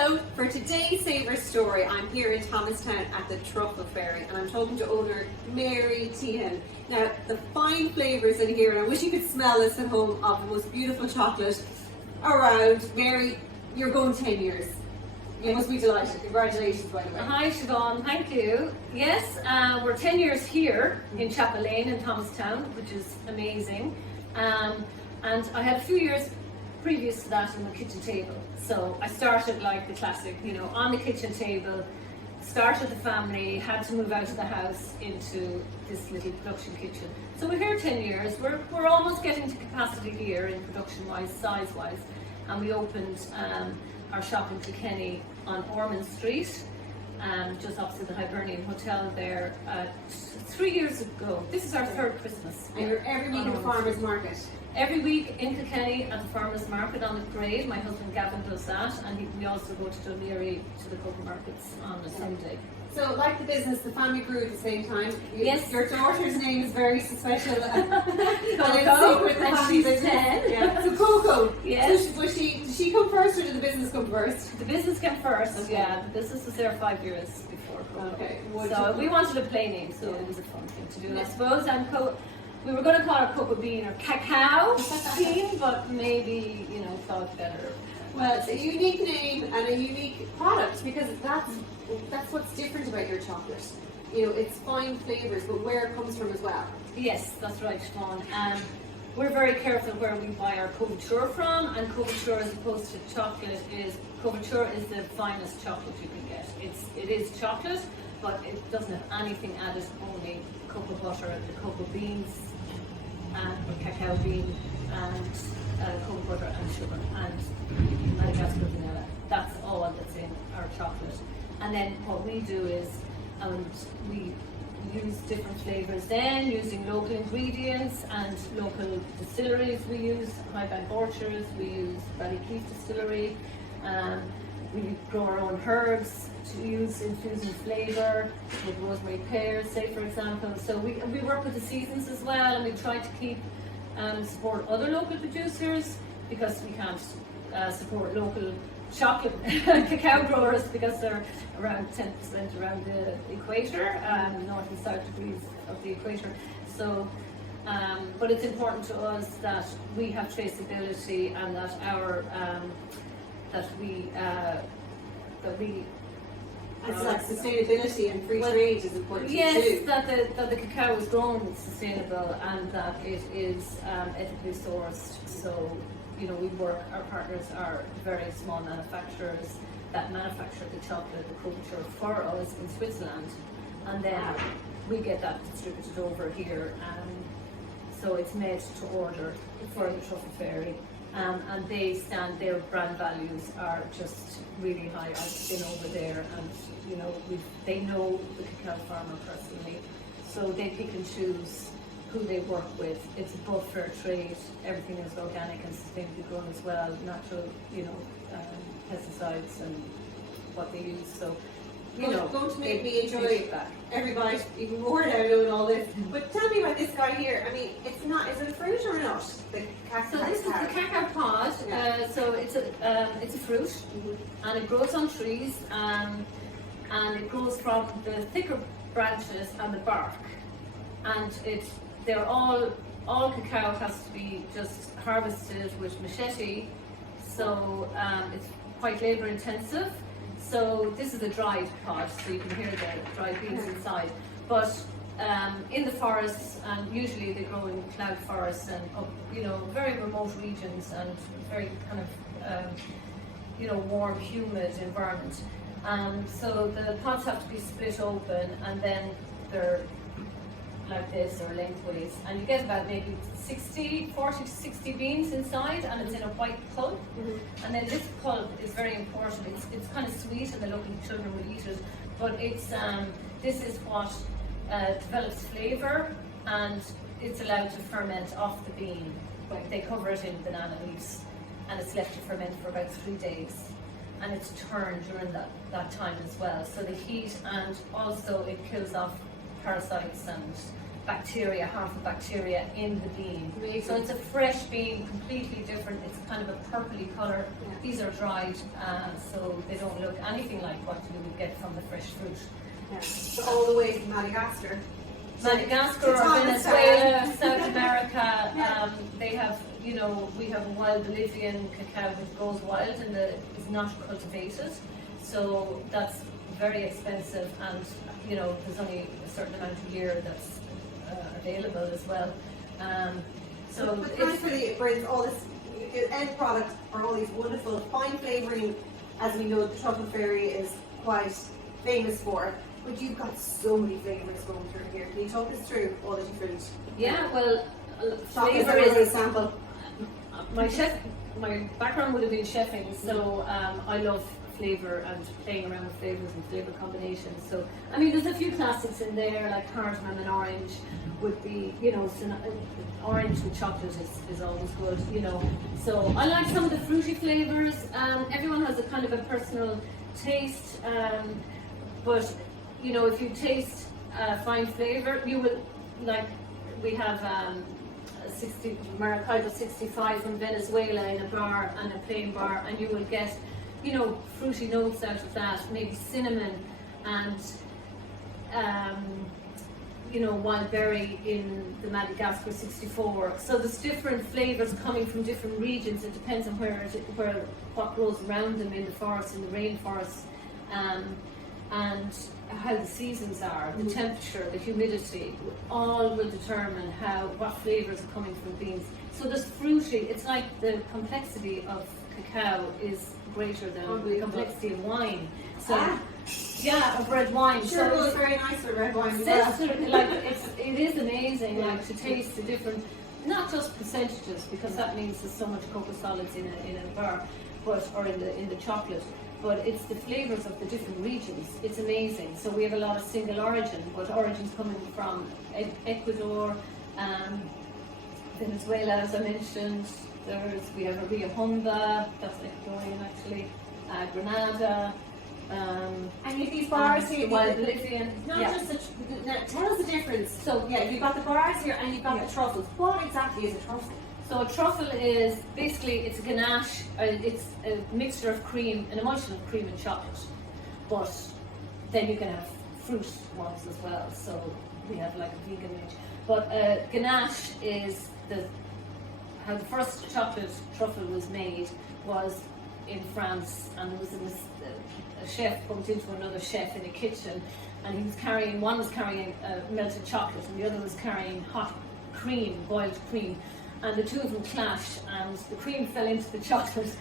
Hello, for today's Savour story, I'm here in Thomastown at the Truffle Fairy and I'm talking to owner Mary Teehan. Now, the fine flavours in here, and I wish you could smell this at home, of the most beautiful chocolate around. Mary, you're going 10 years. You must be delighted. Congratulations, by the way. Hi Siobhan, thank you. Yes, we're 10 years here in Chapel Lane in Thomastown, which is amazing. And I had a few years previous to that on the kitchen table. So I started like the classic, on the kitchen table, started the family, had to move out of the house into this little production kitchen. So we're here 10 years, we're almost getting to capacity here in production-wise, size-wise. And we opened our shop in Kilkenny on Ormond Street, just opposite the Highbank Hotel there 3 years ago. This is our third Christmas. And you're every week at the farmer's market. Every week in Kilkenny at the farmer's market on the parade. My husband Gavin does that, and we also go to Dunleary to the cocoa markets on a Sunday. So, like the business, the family grew at the same time. Yes. Your daughter's name is very special. Coco, and she's 10. Yeah. So Coco. Yes. So did she come first, or did the business come first? The business came first. Okay. Yeah. The business was there 5 years before Coco. Okay. So we wanted a play name, so it was a fun thing to do, I suppose. And we were going to call her Cocoa Bean or Cacao Bean, but maybe thought better. Well, it's a unique name and a unique product, because that's what's different about your chocolate. It's fine flavours, but where it comes from as well. Yes, that's right, Siobhan. We're very careful where we buy our couverture from, and couverture, as opposed to chocolate, couverture is the finest chocolate you can get. It is chocolate, but it doesn't have anything added, only cocoa butter and the cocoa beans and the cacao bean and cocoa butter and sugar and Madagascar vanilla. That's all that's in our chocolate. And then what we do is we use different flavours then, using local ingredients and local distilleries. We use Highbank orchards, we use Ballykeefe distillery, we grow our own herbs to use infusing flavour with rosemary pears, say for example. So we work with the seasons as well, and we try to keep support other local producers, because we can't support local chocolate cacao growers because they're around 10% around the equator, north and south degrees of the equator. So, but it's important to us that we have traceability and that our It's like sustainability and free trade is important yes, too. that the cacao is grown sustainable and that it is ethically sourced. So, our partners are very small manufacturers that manufacture the chocolate, the couverture for us in Switzerland, and then we get that distributed over here. So it's made to order for the Truffle Fairy. And their brand values are just really high. I've been over there, and they know the cacao farmer personally, so they pick and choose who they work with. It's above fair trade. Everything is organic and sustainably grown as well, natural, pesticides and what they use. So, going to make me enjoy every bite even more now knowing all this. But tell me about this guy here. I mean, is it a fruit or not? The cacao. So this is the cacao pod. Yeah. So it's a fruit, and it grows on trees, and it grows from the thicker branches and the bark, and they're all cacao has to be just harvested with machete. So it's quite labour intensive. So this is a dried pod, so you can hear the dried beans inside. But in the forests, and usually they grow in cloud forests and very remote regions and very kind of warm, humid environment. So the pods have to be split open, and then they're like this or lengthways, and you get about maybe 40 to 60 beans inside, and it's in a white pulp. And then this pulp is very important. It's kind of sweet, and the local children will eat it, but this is what develops flavour, and it's allowed to ferment off the bean. They cover it in banana leaves, and it's left to ferment for about 3 days, and it's turned during that time as well. So the heat, and also it kills off parasites and bacteria, harmful bacteria in the bean. Amazing. So it's a fresh bean, completely different. It's kind of a purpley colour. Yeah. These are dried, so they don't look anything like what you would get from the fresh fruit. Yeah. So all the way from Madagascar. Madagascar or Venezuela, South America, they have, you know, we have a wild Bolivian cacao which grows wild and is not cultivated. So that's very expensive, and you know, there's only a certain amount a year that's available as well. So but thankfully it brings all this end product or all these wonderful fine flavouring, as we know the Truffle Fairy is quite famous for. But you've got so many flavours going through here. Can you talk us through all the different? yeah, well, Flavour flavour is a is sample. my background would have been chefing, so I love flavour and playing around with flavours and flavour combinations. So, I mean, there's a few classics in there, like cardamom and orange would be, you know, orange with chocolate is always good, you know. So I like some of the fruity flavours. Everyone has a kind of a personal taste, but, you know, if you taste fine flavour, you will, like, we have 60 Maracaibo 65 from Venezuela in a bar and a plain bar, and you will get, you know, fruity notes out of that, maybe cinnamon and you know, wild berry in the Madagascar 64. So there's different flavours coming from different regions. It depends on what grows around them in the forest, in the rainforest, and how the seasons are, the temperature, the humidity, all will determine what flavours are coming from beans. So there's fruity. It's like the complexity of cacao is greater than the complexity of wine. So yeah, of red wine. Sure, so it's very nice with red wine. like it is amazing, like to taste the different, not just percentages, because that means there's so much cocoa solids in a bar, but or in the chocolate. But it's the flavours of the different regions. It's amazing. So we have a lot of single origin, but origins coming from Ecuador, Venezuela, as I mentioned. We have a Ria Honda, that's Ecuadorian actually, Grenada. And you these bars here, wild Bolivian. not just tell us the difference. So yeah, you've got the bars here and you've got the truffles. What exactly is a truffle? So a truffle is basically, it's a ganache, it's a mixture of cream, an emulsion of cream and chocolate. But then you can have fruit ones as well. So we have like a vegan range. But ganache is how the first chocolate truffle was made was in France, and there was a chef bumped into another chef in a kitchen, and one was carrying melted chocolate and the other was carrying hot cream, boiled cream, and the two of them clashed and the cream fell into the chocolate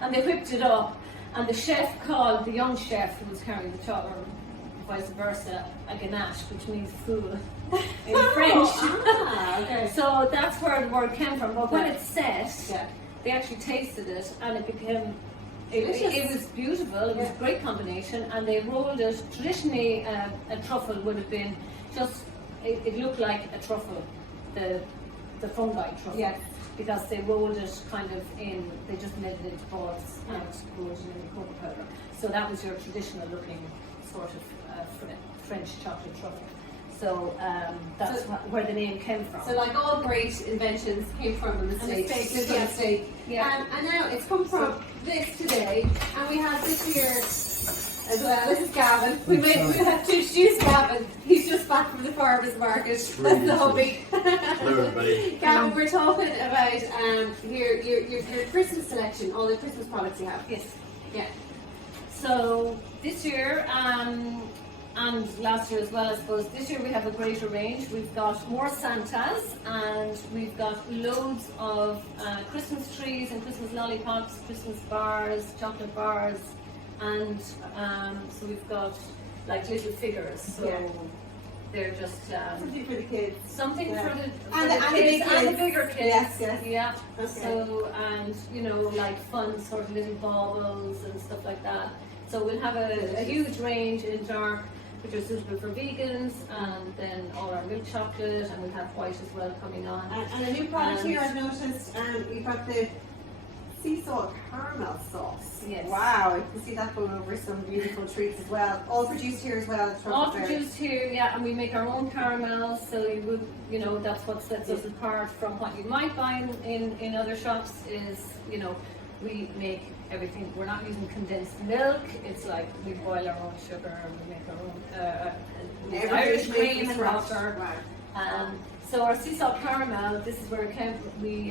and they whipped it up, and the chef called the young chef who was carrying the chocolate, or vice versa, a ganache, which means fool in French. Okay. So that's where the word came from, but when it's set, they actually tasted it and it became it was beautiful. It was a great combination, and they rolled it. Traditionally, a truffle would have been just. It looked like a truffle, the fungi truffle, because they rolled it kind of in. They just made it into balls and rolled it in cocoa powder. So that was your traditional looking sort of French chocolate truffle. So that's where the name came from. So like all great inventions came from a mistake. Yeah. And now it's come from this today, and we have this here as well. This is Gavin. We have to introduce Gavin. He's just back from the farmers market. That's the hobby. Hello everybody. Gavin, we're talking about your Christmas selection, all the Christmas products you have. Yes. Yeah. So this year, and last year as well, I suppose. This year we have a greater range. We've got more Santas, and we've got loads of Christmas trees and Christmas lollipops, Christmas bars, chocolate bars, and so we've got like little figures. So they're just something for the kids. Something for the kids and the bigger kids. Yes. Yeah. Okay. So, and you know, like fun sort of little baubles and stuff like that. So we'll have a huge range in our, which are suitable for vegans, and then all our milk chocolate, and we'll have white as well coming on. And a new product here I've noticed, you've got the sea salt caramel sauce. Yes. Wow, I can see that going over some beautiful treats as well. All produced here as well. at Truffle All Fairy. produced here, yeah, and we make our own caramel, so you would, you know, that's what sets us apart from what you might buy in other shops is, you know, we make everything. We're not using condensed milk. It's like we boil our own sugar, we make our own Irish cream and butter. Wow. So our sea salt caramel, this is where it came. We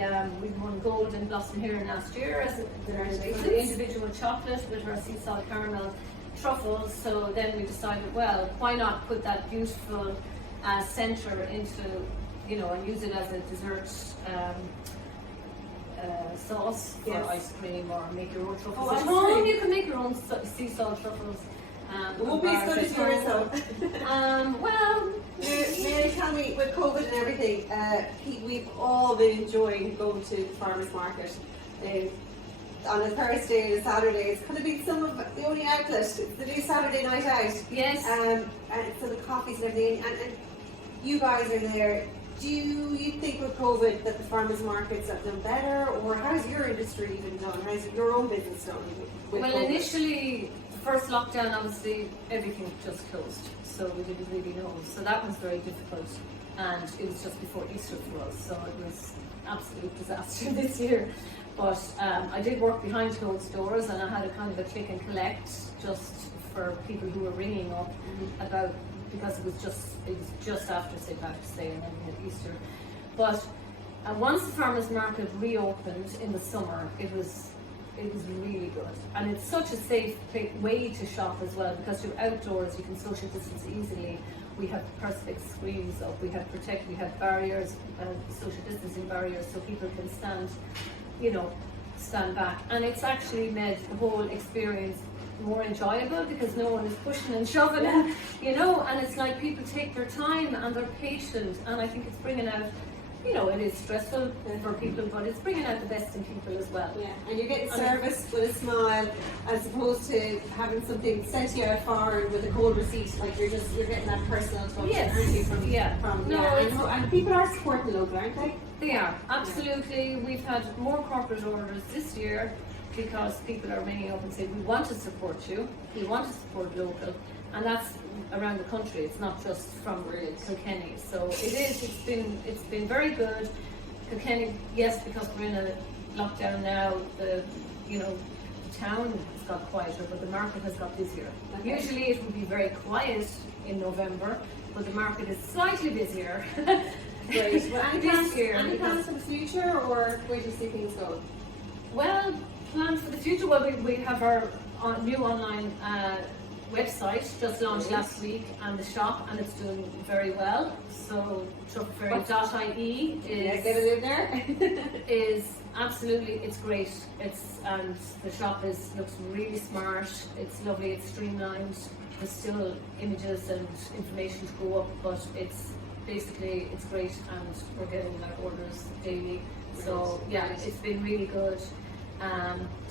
won gold in Blossom here last year as the individual chocolate with our sea salt caramel truffles. So then we decided, well, why not put that beautiful centre into, you know, and use it as a dessert sauce for ice cream, or make your own truffles at home. You can make your own sea salt truffles. It won't be as good as yours though. Well, Mary, tell me, with COVID and everything, we've all been enjoying going to the farmers market. On a Thursday and a Saturday, it's kind of been some of the only outlet. It's the new Saturday night out. yes. And so the coffees and everything, and you guys are there. Do you think with COVID that the farmers markets have done better, or how's your industry even done? How's your own business done? With Well, COVID? initially, the first lockdown, obviously, everything just closed, so we didn't really know. So that was very difficult, and it was just before Easter for us, so it was absolute disaster this year. But I did work behind closed doors, and I had a kind of a click and collect just for people who were ringing up about, because it was just after St. Patrick's Day, and then we had Easter. But once the farmers market reopened in the summer, it was really good, and it's such a safe way to shop as well, because you're outdoors, you can social distance easily. We have perspex screens up, we have barriers, social distancing barriers, so people can stand back, and it's actually made the whole experience more enjoyable because no one is pushing and shoving it, you know, and it's like people take their time and they're patient, and I think it's bringing out, you know, it is stressful for people, but it's bringing out the best in people as well. Yeah, and you're getting service with a smile, as opposed to having something sent to you out far with a cold receipt. Like you're getting that personal touch. Yes. Aren't you, and people are supporting local, aren't they? They are, absolutely. We've had more corporate orders this year because people are ringing up and saying, we want to support you, we want to support local, and that's around the country. It's not just from Kilkenny. So it's been very good. Kilkenny, yes, because we're in a lockdown now, the town has got quieter, but the market has got busier. Okay. Usually it would be very quiet in November, but the market is slightly busier. Great. Well, any plans for the future, or where do you see things go? Well, plans for the future. Well, we have our new online website just launched last week, and the shop, and it's doing very well. So trufflefairy.ie is get it in there. is absolutely, it's great. And the shop looks really smart. It's lovely. It's streamlined. There's still images and information to go up, but it's great, and we're getting our orders daily. So yeah, it's been really good.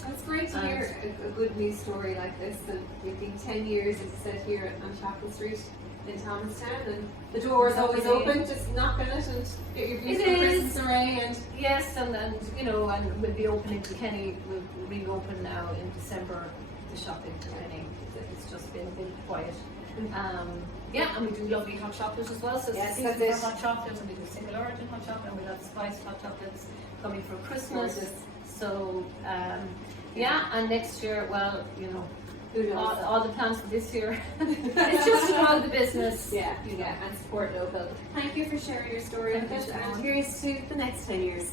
It's great to hear a good news story like this, and you've been 10 years, as you said, here on Chapel Street in Thomastown, and the door is always open, just knock on it and get your beautiful Christmas array. And yes, and and we'll be opening Kilkenny. We'll reopen now in December, the shop in Kilkenny. It's just been a bit quiet. Yeah, and we do lovely hot chocolate as well. So yes, season for hot chocolate, and we do single origin hot chocolate, and we have spiced hot chocolates coming for Christmas. Gorgeous. So and next year, well, all the plans for this year. It's just to grow the business. Yeah, and support local. Thank you for sharing your story with us, and here's to the next 10 years.